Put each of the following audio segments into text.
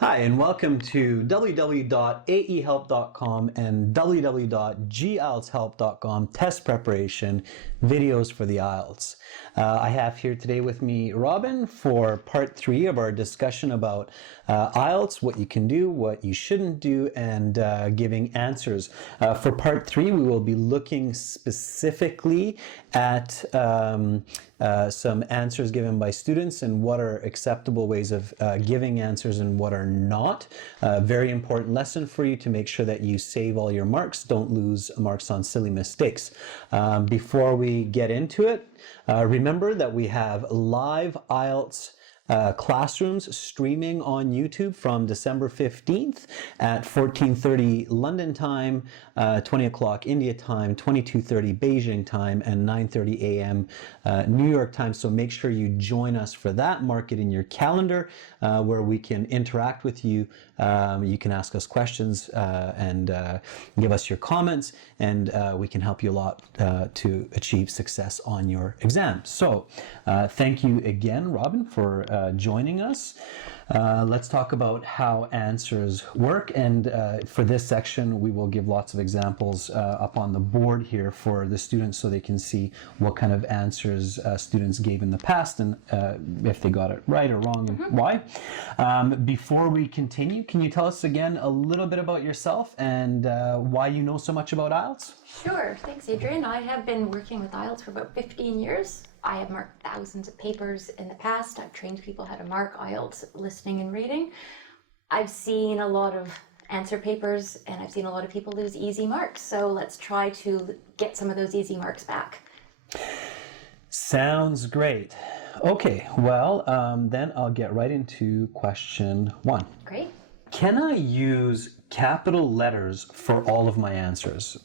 Hi, and welcome to www.aehelp.com and www.gieltshelp.com test preparation videos for the IELTS. I have here today with me Robin for part 3 of our discussion about IELTS, what you can do, what you shouldn't do, and giving answers. For part 3, we will be looking specifically at some answers given by students and what are acceptable ways of giving answers and what are not. Very important lesson for you to make sure that you save all your marks. Don't lose marks on silly mistakes. Before we get into it, remember that we have live IELTS classrooms streaming on YouTube from December 15th at 14:30 London time, 20 o'clock India time, 22:30 Beijing time, and 9:30 a.m. New York time. So make sure you join us for that. Mark it in your calendar where we can interact with you. You can ask us questions and give us your comments, and we can help you a lot to achieve success on your exam. So thank you again, Robin, for joining us. Let's talk about how answers work, and for this section we will give lots of examples up on the board here for the students so they can see what kind of answers students gave in the past and if they got it right or wrong and why. Before we continue, can you tell us again a little bit about yourself and why you know so much about IELTS? Sure, thanks Adrian. I have been working with IELTS for about 15 years. I have marked thousands of papers in the past. I've trained people how to mark IELTS listening and reading. I've seen a lot of answer papers and I've seen a lot of people lose easy marks. So let's try to get some of those easy marks back. Sounds great. Okay, well, then I'll get right into question 1. Great. Can I use capital letters for all of my answers?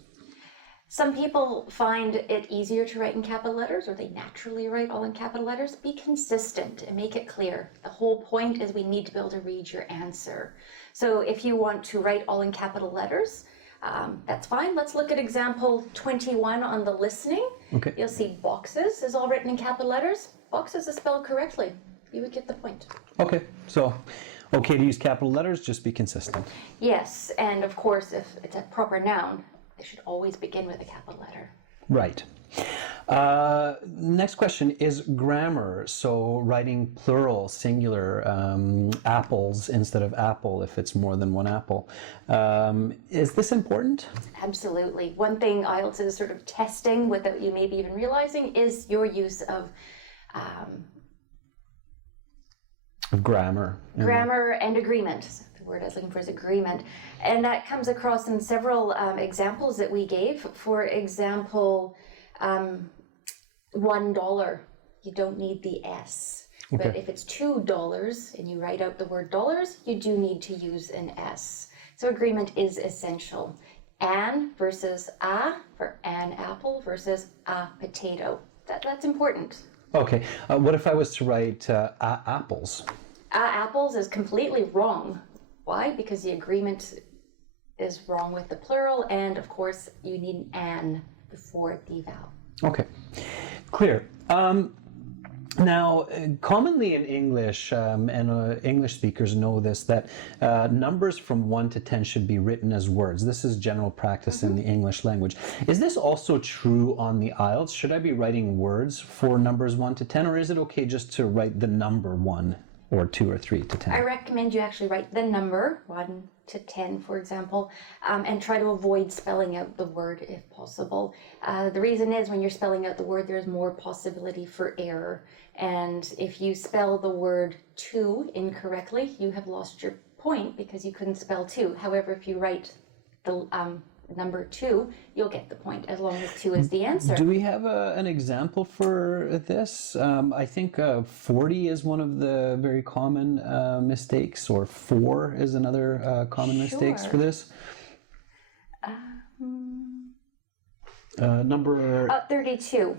Some people find it easier to write in capital letters, or they naturally write all in capital letters. Be consistent and make it clear. The whole point is we need to be able to read your answer. So if you want to write all in capital letters, that's fine. Let's look at example 21 on the listening. Okay. You'll see boxes is all written in capital letters. Boxes is spelled correctly. You would get the point. Okay, so okay to use capital letters, just be consistent. Yes, and of course if it's a proper noun, they should always begin with a capital letter. Right. Next question is grammar. So writing plural, singular, apples instead of apple if it's more than one apple. Is this important? Absolutely. One thing IELTS is sort of testing without you maybe even realizing is your use of grammar. Grammar and agreement. The word I was looking for is agreement. And that comes across in several examples that we gave. For example, $1, you don't need the S. Okay. But if it's $2 and you write out the word dollars, you do need to use an S. So agreement is essential. An versus a for an apple versus a potato. That's important. Okay, what if I was to write apples? Apples is completely wrong. Why? Because the agreement is wrong with the plural, and of course you need an before the vowel. Okay, clear. Now, commonly in English, and English speakers know this, that numbers from 1 to 10 should be written as words. This is general practice in the English language. Is this also true on the IELTS? Should I be writing words for numbers 1 to 10, or is it okay just to write the number 1 or 2 or 3 to 10? I recommend you actually write the number 1 to 10, for example, and try to avoid spelling out the word if possible. The reason is when you're spelling out the word, there's more possibility for error. And if you spell the word two incorrectly, you have lost your point because you couldn't spell two. However, if you write the number 2, you'll get the point as long as 2 is the answer. Do we have an example for this? I think 40 is one of the very common mistakes, or 4 is another common mistakes for this. Number 32.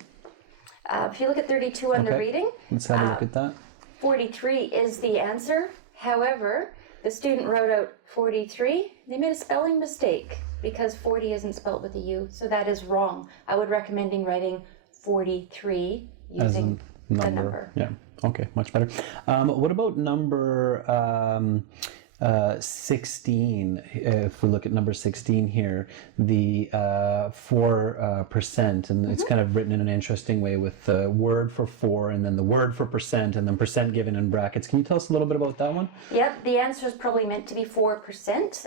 If you look at 32 on the reading, let's have a look at that. 43 is the answer. However, the student wrote out 43. They made a spelling mistake because 40 isn't spelled with a U, so that is wrong. I would recommend writing 43 using the number. Yeah, okay, much better. What about number 16, if we look at number 16 here, the 4%, and it's kind of written in an interesting way with the word for 4 and then the word for percent and then percent given in brackets. Can you tell us a little bit about that one? Yep, the answer is probably meant to be 4%.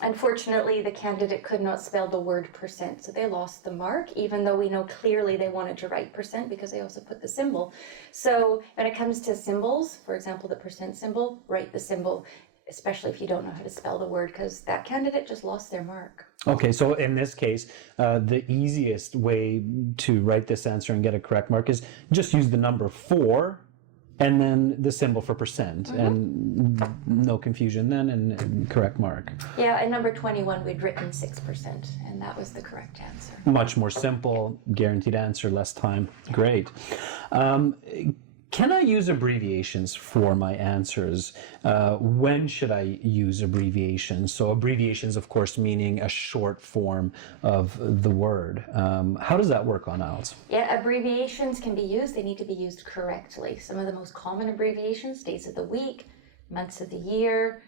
Unfortunately, the candidate could not spell the word percent, so they lost the mark, even though we know clearly they wanted to write percent because they also put the symbol. So when it comes to symbols, for example, the percent symbol, write the symbol, especially if you don't know how to spell the word, because that candidate just lost their mark. Okay, so in this case, the easiest way to write this answer and get a correct mark is just use the number 4 and then the symbol for percent, and no confusion then, and correct mark. Yeah, and number 21, we'd written 6%, and that was the correct answer. Much more simple, guaranteed answer, less time. Great. Can I use abbreviations for my answers? When should I use abbreviations? So abbreviations, of course, meaning a short form of the word. How does that work on IELTS? Yeah, abbreviations can be used. They need to be used correctly. Some of the most common abbreviations, days of the week, months of the year.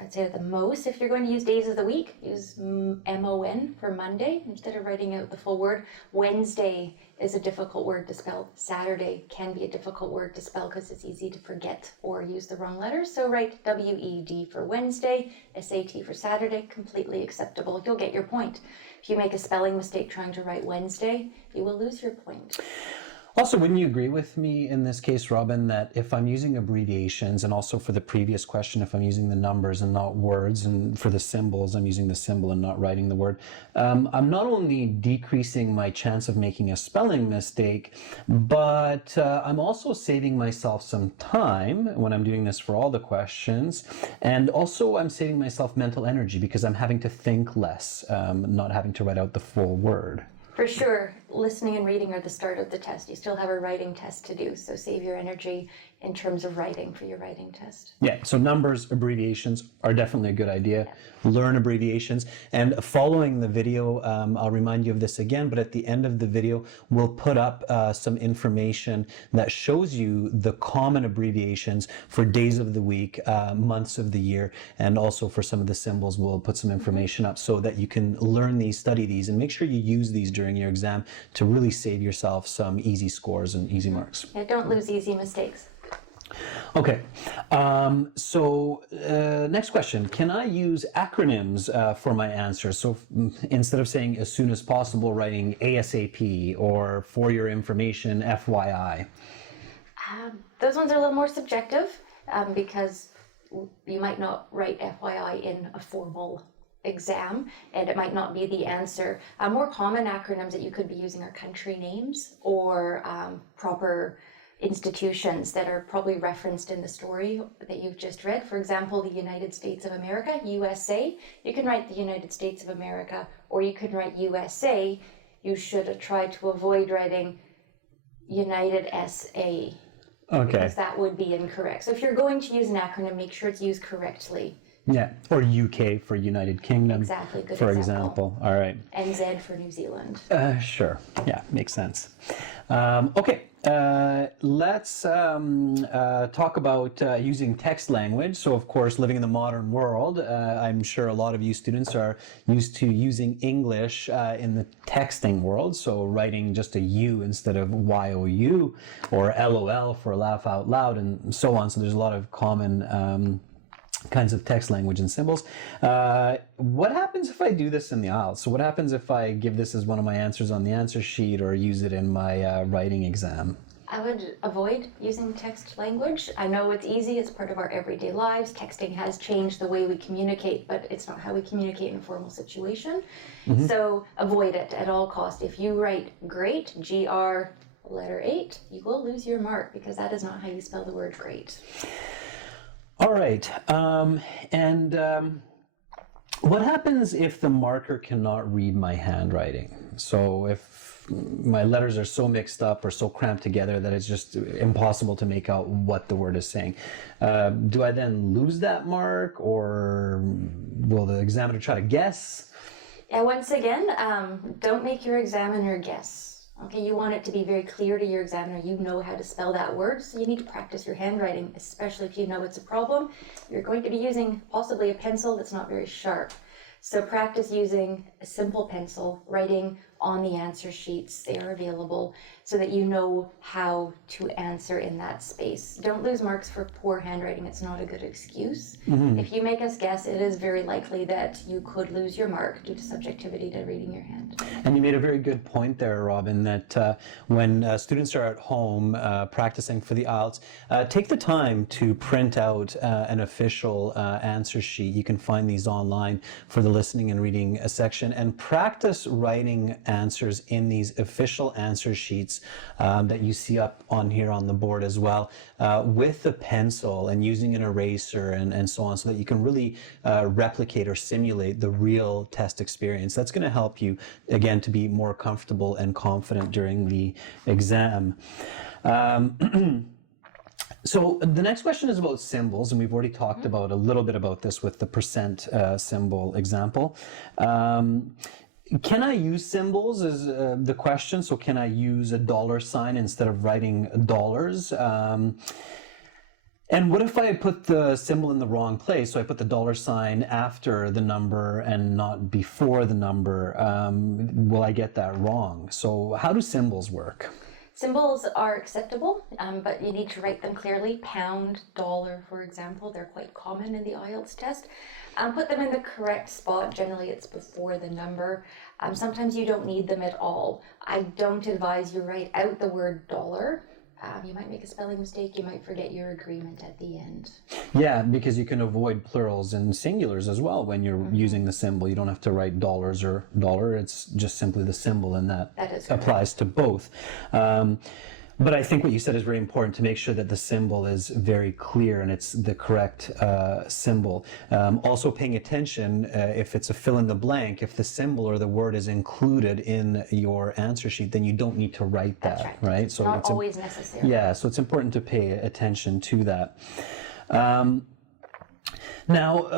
I'd say the most, if you're going to use days of the week, use MON for Monday instead of writing out the full word. Wednesday is a difficult word to spell. Saturday can be a difficult word to spell because it's easy to forget or use the wrong letters. So write WED for Wednesday, SAT for Saturday, completely acceptable. You'll get your point. If you make a spelling mistake trying to write Wednesday, you will lose your point. Also, wouldn't you agree with me in this case, Robin, that if I'm using abbreviations, and also for the previous question, if I'm using the numbers and not words, and for the symbols, I'm using the symbol and not writing the word, I'm not only decreasing my chance of making a spelling mistake, but I'm also saving myself some time when I'm doing this for all the questions, and also I'm saving myself mental energy because I'm having to think less, not having to write out the full word. For sure, listening and reading are the start of the test. You still have a writing test to do, so save your energy in terms of writing for your writing test. Yeah, so numbers, abbreviations are definitely a good idea. Learn abbreviations. And following the video, I'll remind you of this again, but at the end of the video, we'll put up some information that shows you the common abbreviations for days of the week, months of the year, and also for some of the symbols, we'll put some information up so that you can learn these, study these, and make sure you use these during your exam to really save yourself some easy scores and easy marks. Yeah, don't lose easy mistakes. Okay, next question. Can I use acronyms for my answers? So instead of saying as soon as possible, writing ASAP or for your information, FYI? Those ones are a little more subjective because you might not write FYI in a formal exam and it might not be the answer. More common acronyms that you could be using are country names or proper institutions that are probably referenced in the story that you've just read. For example, the United States of America, USA. You can write the United States of America, or you could write USA. You should try to avoid writing United SA. Okay. Because that would be incorrect. So if you're going to use an acronym, make sure it's used correctly. Yeah, or UK for United Kingdom. Exactly, good for example. All right. NZ for New Zealand. Sure. Yeah, makes sense. Okay, let's talk about using text language. So, of course, living in the modern world, I'm sure a lot of you students are used to using English in the texting world. So, writing just a U instead of YOU, or LOL for laugh out loud, and so on. So, there's a lot of common kinds of text language and symbols. What happens if I do this in the IELTS? So what happens if I give this as one of my answers on the answer sheet or use it in my writing exam? I would avoid using text language. I know it's easy, it's part of our everyday lives. Texting has changed the way we communicate, but it's not how we communicate in a formal situation. Mm-hmm. So avoid it at all costs. If you write great, GR letter 8, you will lose your mark because that is not how you spell the word great. All right, what happens if the marker cannot read my handwriting? So if my letters are so mixed up or so cramped together that it's just impossible to make out what the word is saying, do I then lose that mark, or will the examiner try to guess? And once again, don't make your examiner guess. Okay, you want it to be very clear to your examiner. You know how to spell that word, so you need to practice your handwriting, especially if you know it's a problem. You're going to be using possibly a pencil that's not very sharp. So practice using a simple pencil, writing on the answer sheets. They are available so that you know how to answer in that space. Don't lose marks for poor handwriting. It's not a good excuse. If you make us guess, it is very likely that you could lose your mark due to subjectivity to reading your hand. And you made a very good point there, Robin, that when students are at home practicing for the IELTS, take the time to print out an official answer sheet. You can find these online for the listening and reading section, and practice writing answers in these official answer sheets that you see up on here on the board as well, with the pencil and using an eraser and so on, so that you can really replicate or simulate the real test experience. That's going to help you, again, to be more comfortable and confident during the exam. So the next question is about symbols, and we've already talked about a little bit about this with the percent symbol example. Can I use symbols is the question. So can I use a dollar sign instead of writing dollars? And what if I put the symbol in the wrong place? So I put the dollar sign after the number and not before the number. Will I get that wrong? So how do symbols work? Symbols are acceptable, but you need to write them clearly. Pound, dollar, for example, they're quite common in the IELTS test. Put them in the correct spot. Generally, it's before the number. Sometimes you don't need them at all. I don't advise you write out the word dollar. You might make a spelling mistake. You might forget your agreement at the end. Yeah, because you can avoid plurals and singulars as well when you're using the symbol. You don't have to write dollars or dollar. It's just simply the symbol, and that applies to both. But I think what you said is very important, to make sure that the symbol is very clear and it's the correct symbol. Also paying attention if it's a fill in the blank, if the symbol or the word is included in your answer sheet, then you don't need to write that. That's right? So not always necessary. Yeah, so it's important to pay attention to that. Now,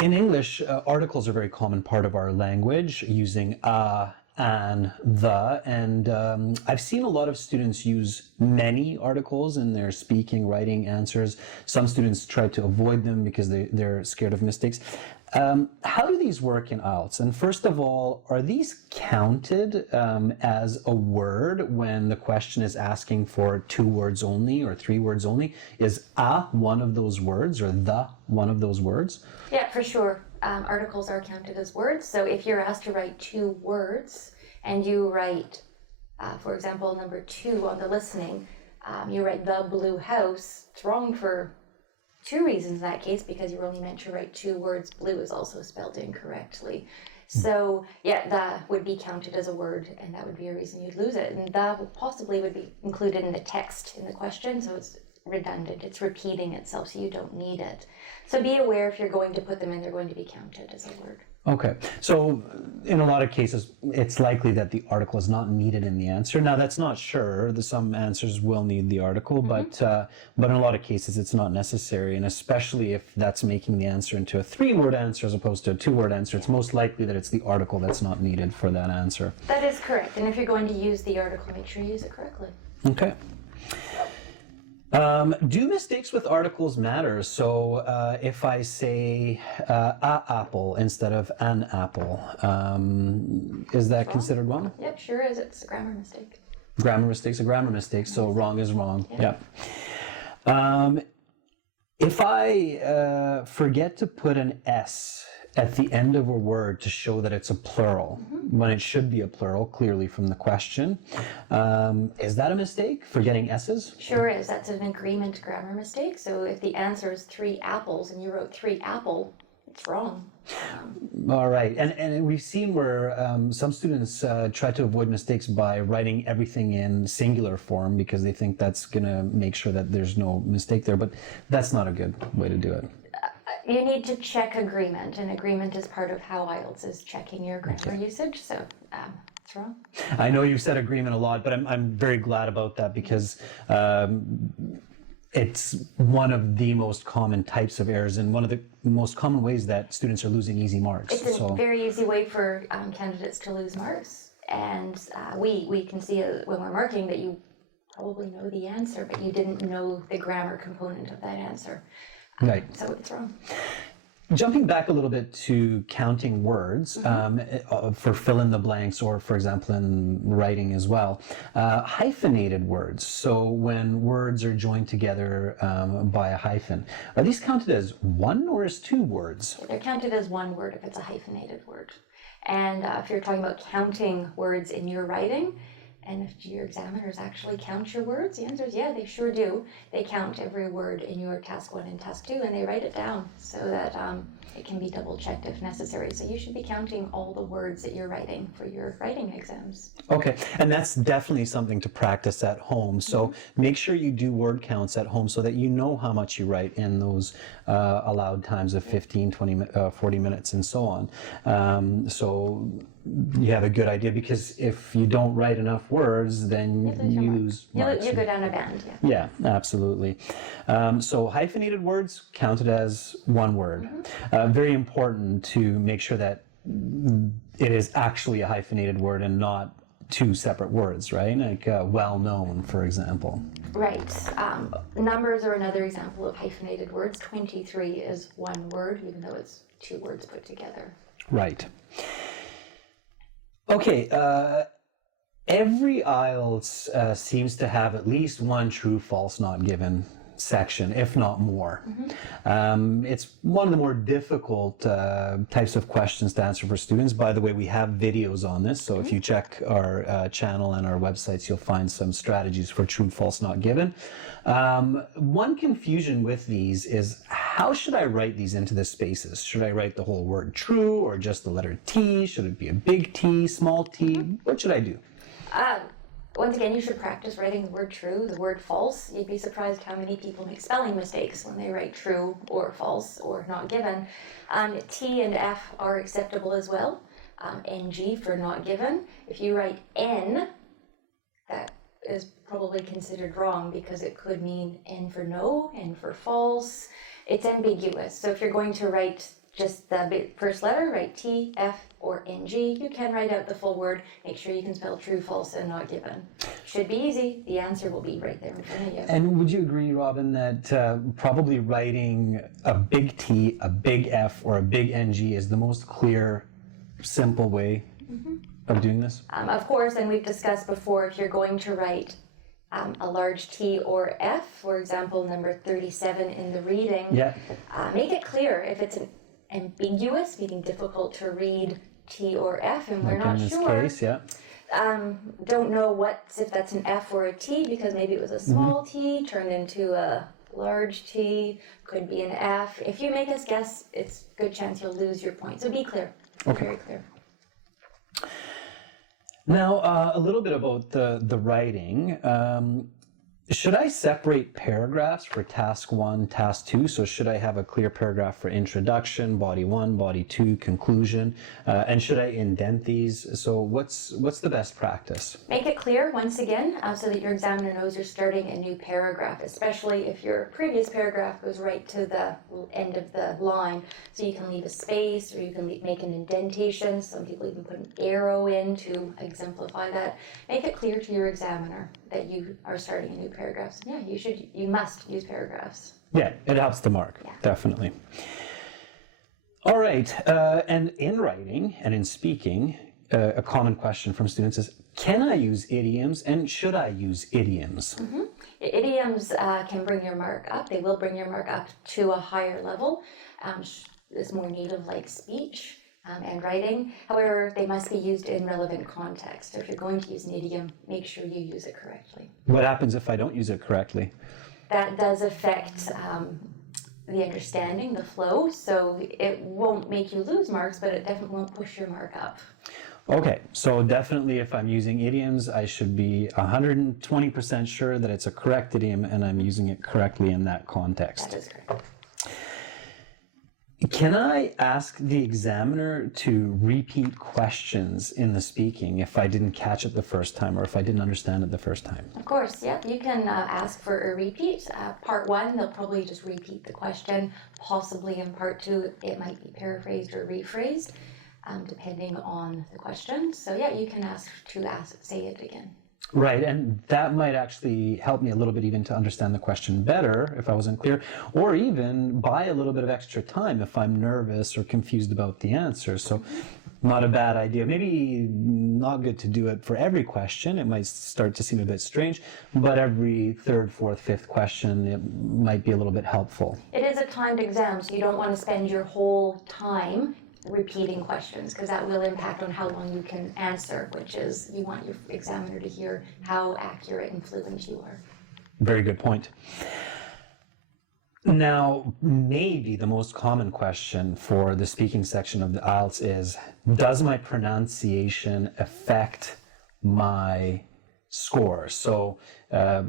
in English, articles are a very common part of our language, using and the, and I've seen a lot of students use many articles in their speaking, writing answers. Some students try to avoid them because they're scared of mistakes. How do these work in IELTS? And first of all, are these counted as a word when the question is asking for 2 words only or 3 words only? Is a one of those words, or the one of those words? Yeah, for sure. Articles are counted as words. So if you're asked to write 2 words and you write, for example, number 2 on the listening, you write the blue house, it's wrong for 2 reasons in that case, because you're only meant to write 2 words. Blue is also spelled incorrectly. So yeah, that would be counted as a word, and that would be a reason you'd lose it. And that possibly would be included in the text in the question, so it's redundant, it's repeating itself, so you don't need it. So be aware if you're going to put them in, they're going to be counted as a word. Okay, so in a lot of cases, it's likely that the article is not needed in the answer. Now, that's not sure. Some answers will need the article, but in a lot of cases, it's not necessary. And especially if that's making the answer into a 3-word answer as opposed to a 2-word answer, it's most likely that it's the article that's not needed for that answer. That is correct. And if you're going to use the article, make sure you use it correctly. Okay. Do mistakes with articles matter? So if I say a apple instead of an apple, is that considered wrong? Yep, sure is. It's a grammar mistake. Grammar mistake's a grammar mistake, so wrong is wrong. Yeah. If I forget to put an S at the end of a word to show that it's a plural, when it should be a plural, clearly from the question, is that a mistake, forgetting S's? Sure is. That's an agreement grammar mistake. So if the answer is 3 apples and you wrote 3 apple, it's wrong. All right. And we've seen where some students try to avoid mistakes by writing everything in singular form because they think that's going to make sure that there's no mistake there, but that's not a good way to do it. You need to check agreement, and agreement is part of how IELTS is checking your grammar usage, so it's wrong. I know you've said agreement a lot, but I'm very glad about that because it's one of the most common types of errors and one of the most common ways that students are losing easy marks. It's a very easy way for candidates to lose marks. And we can see when we're marking that you probably know the answer, but you didn't know the grammar component of that answer. Right. So it's wrong. Jumping back a little bit to counting words for fill in the blanks, or for example in writing as well, hyphenated words. So when words are joined together by a hyphen, are these counted as one or as two words? They're counted as one word if it's a hyphenated word. And if you're talking about counting words in your writing, and if your examiners actually count your words, the answer is yeah, they sure do. They count every word in your task 1 and task 2, and they write it down so that it can be double checked if necessary. So you should be counting all the words that you're writing for your writing exams. Okay, and that's definitely something to practice at home. So make sure you do word counts at home so that you know how much you write in those allowed times of 15, 20, 40 minutes and so on. So you have a good idea, because if you don't write enough words, then you lose marks. You go down a band, yeah. Yeah, absolutely. So hyphenated words counted as one word. Very important to make sure that it is actually a hyphenated word and not two separate words, right? Like well known, for example. Right. Numbers are another example of hyphenated words. 23 is one word, even though it's two words put together. Right. Okay, every IELTS seems to have at least one true, false, not given section, if not more. It's one of the more difficult types of questions to answer for students. By the way, we have videos on this, so if you check our channel and our websites, you'll find some strategies for true, false, not given. One confusion with these is, how should I write these into the spaces? Should I write the whole word true or just the letter T? Should it be a big T, small t? What should I do? Once again, you should practice writing the word true, the word false. You'd be surprised how many people make spelling mistakes when they write true or false or not given. T and F are acceptable as well. NG for not given. If you write N, that is probably considered wrong because it could mean N for no, N for false. It's ambiguous. So if you're going to write just the first letter, write T, F, or NG. You can write out the full word. Make sure you can spell true, false, and not given. Should be easy. The answer will be right there in front of you. And would you agree, Robin, that probably writing a big T, a big F, or a big NG is the most clear, simple way of doing this? Of course, and we've discussed before, if you're going to write a large T or F, for example, number 37 in the reading, make it clear. If it's an ambiguous, meaning difficult to read T or F, and we're not sure. In this case, don't know if that's an F or a T, because maybe it was a small T turned into a large T, could be an F. If you make us guess, it's a good chance you'll lose your point. So be clear. Okay. Very clear. Now, a little bit about the writing. Should I separate paragraphs for task 1, task 2? So should I have a clear paragraph for introduction, body 1, body 2, conclusion? And should I indent these? So what's the best practice? Make it clear once again, so that your examiner knows you're starting a new paragraph, especially if your previous paragraph goes right to the end of the line. So you can leave a space, or you can make an indentation. Some people even put an arrow in to exemplify that. Make it clear to your examiner that you are starting a new paragraph. So yeah, you must use paragraphs. Yeah, it helps to mark, definitely. All right, and in writing and in speaking, a common question from students is, can I use idioms, and should I use idioms? Idioms can bring your mark up. They will bring your mark up to a higher level. It's more native-like speech and writing. However, they must be used in relevant context. So if you're going to use an idiom, make sure you use it correctly. What happens if I don't use it correctly? That does affect the understanding, the flow, so it won't make you lose marks, but it definitely won't push your mark up. Okay, so definitely if I'm using idioms, I should be 120% sure that it's a correct idiom and I'm using it correctly in that context. That is correct. Can I ask the examiner to repeat questions in the speaking if I didn't catch it the first time, or if I didn't understand it the first time? Of course, yep. You can ask for a repeat. Part 1, they'll probably just repeat the question. Possibly in part 2, it might be paraphrased or rephrased. depending on the question. So yeah, you can say it again. Right, and that might actually help me a little bit even to understand the question better if I wasn't clear, or even buy a little bit of extra time if I'm nervous or confused about the answer. So not a bad idea. Maybe not good to do it for every question. It might start to seem a bit strange, but every third, fourth, fifth question, it might be a little bit helpful. It is a timed exam, so you don't want to spend your whole time repeating questions, because that will impact on how long you can answer, which is you want your examiner to hear how accurate and fluent you are. Very good point. Now, maybe the most common question for the speaking section of the IELTS is, does my pronunciation affect my score? So a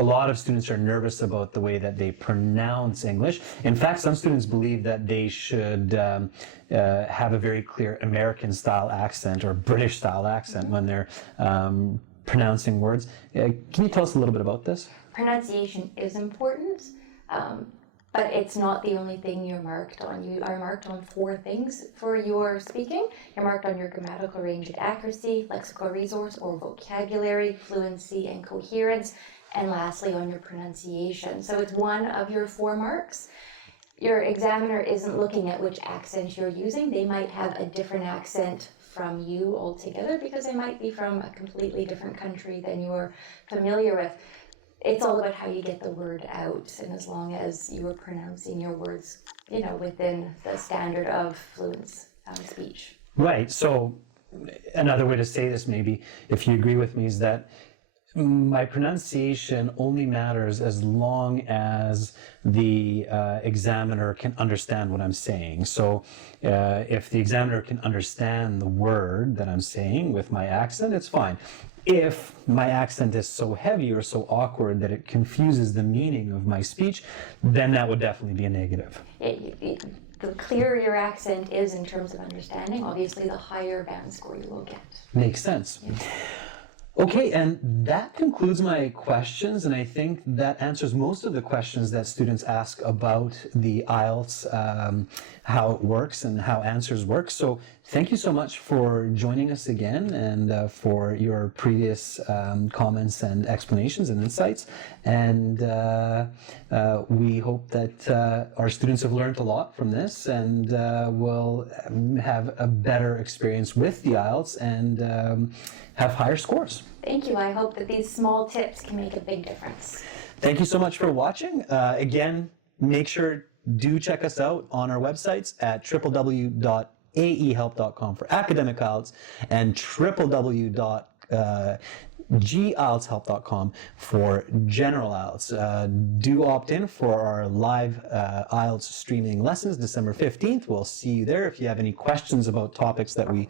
lot of students are nervous about the way that they pronounce English. In fact, some students believe that they should have a very clear American style accent or British style accent when they're pronouncing words. Can you tell us a little bit about this? Pronunciation is important, but it's not the only thing you're marked on. You are marked on 4 things for your speaking. You're marked on your grammatical range and accuracy, lexical resource or vocabulary, fluency and coherence, and lastly on your pronunciation. So it's one of your 4 marks. Your examiner isn't looking at which accent you're using. They might have a different accent from you altogether because they might be from a completely different country than you're familiar with. It's all about how you get the word out, and as long as you are pronouncing your words, within the standard of fluent speech. Right. So another way to say this, maybe, if you agree with me, is that my pronunciation only matters as long as the examiner can understand what I'm saying. So if the examiner can understand the word that I'm saying with my accent, it's fine. If my accent is so heavy or so awkward that it confuses the meaning of my speech, then that would definitely be a negative. The clearer your accent is in terms of understanding, obviously the higher band score you will get. Makes sense. Yeah. Okay, and that concludes my questions, and I think that answers most of the questions that students ask about the IELTS, how it works and how answers work. So thank you so much for joining us again and for your previous comments and explanations and insights. And we hope that our students have learned a lot from this and will have a better experience with the IELTS and have higher scores. Thank you. I hope that these small tips can make a big difference. Thank you so much for watching. Again, make sure do check us out on our websites at www.aehelp.com for academic IELTS and www.gieltshelp.com for general IELTS. Do opt in for our live IELTS streaming lessons December 15th. We'll see you there. If you have any questions about topics that we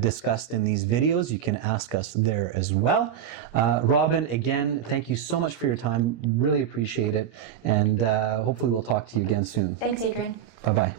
discussed in these videos, you can ask us there as well. Robin, again, thank you so much for your time. Really appreciate it. And hopefully we'll talk to you again soon. Thanks, Adrian. Bye-bye.